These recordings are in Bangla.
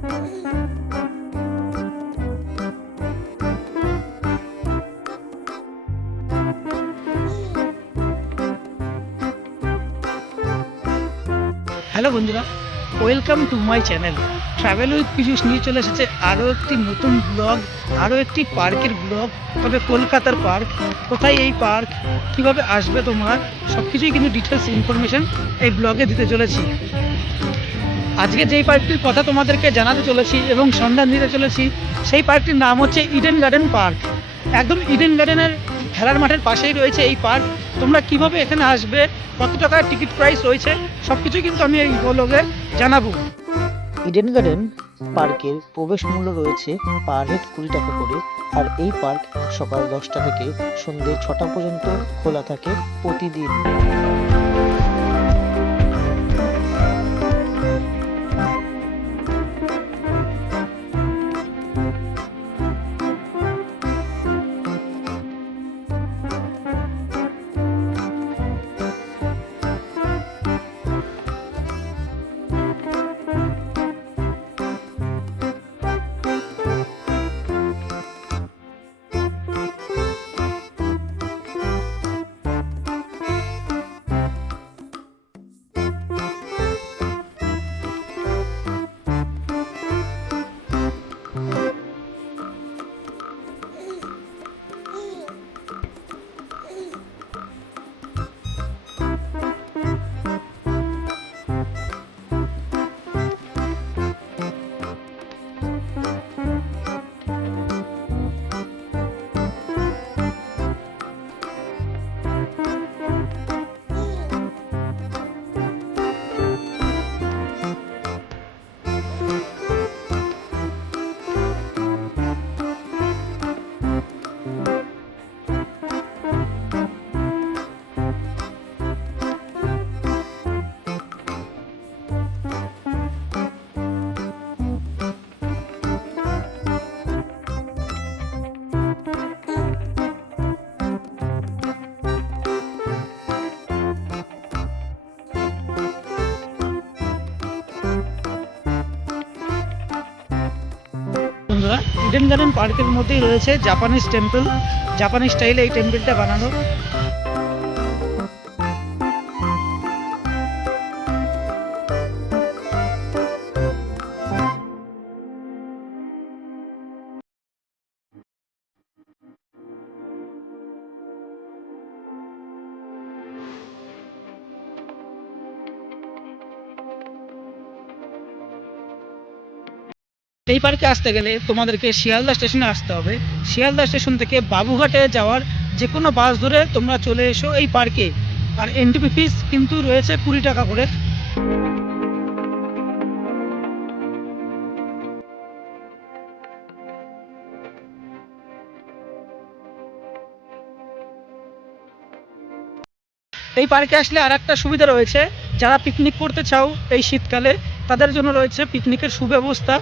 হ্যালো বন্ধুরা, welcome to my channel travel with Piyush নিয়ে চলে এসেছে আরও একটি নতুন ব্লগ, আরও একটি পার্কের ব্লগ। তবে কলকাতার পার্ক, কোথায় এই পার্ক, কীভাবে আসবে তোমরা, সব কিছুই কিন্তু ডিটেলস ইনফরমেশন এই ব্লগে দিতে চলেছি। আজকে যেই পার্কটির কথা তোমাদেরকে জানাতে চলেছি এবং সন্ধান দিতে চলেছি, সেই পার্কটির নাম হচ্ছে ইডেন গার্ডেন পার্ক। একদম ইডেন গার্ডেনের খেলার মাঠের পাশেই রয়েছে এই পার্ক। তোমরা কিভাবে এখানে আসবে, কত টাকার টিকিট প্রাইস রয়েছে, সব কিছুই কিন্তু আমি এই ব্লগে জানাবো। ইডেন গার্ডেন পার্কের প্রবেশ মূল্য রয়েছে পার হেড 20 টাকা করে। আর এই পার্ক সকাল 10টা থেকে সন্ধ্যে 6টা পর্যন্ত খোলা থাকে প্রতিদিন। বন্ধুরা, ইডেন গার্ডেন পার্কের মধ্যেই রয়েছে জাপানিজ টেম্পল। জাপানিজ স্টাইলে এই টেম্পলটা বানানো। এই পার্কে আসতে গেলে তোমাদেরকে শিয়ালদা স্টেশনে আসতে হবে। শিয়ালদা স্টেশন থেকে বাবুঘাটে যাওয়ার যে কোনো বাস ধরে তোমরা চলে এসো এই পার্কে। আর এন্ট্রি ফিস কিন্তু রয়েছে 20 টাকা করে। এই পার্কে আসলে আর একটা সুবিধা রয়েছে, যারা পিকনিক করতে চাও এই শীতকালে, তাদের জন্য রয়েছে পিকনিকের সুব্যবস্থা।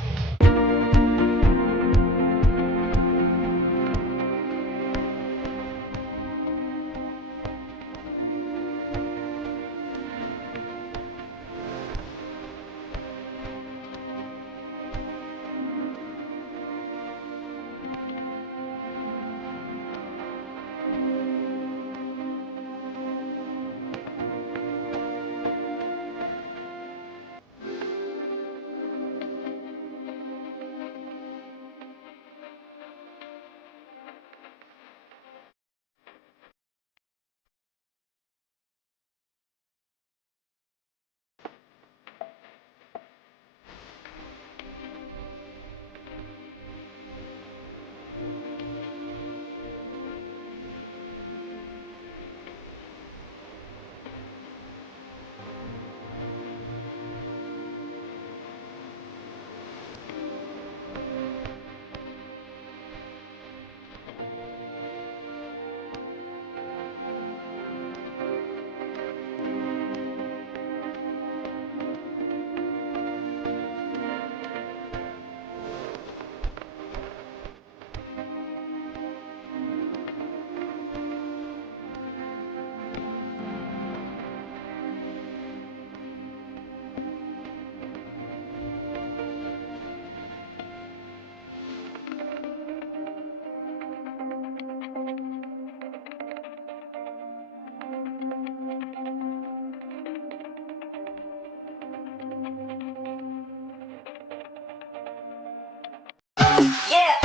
Yeah.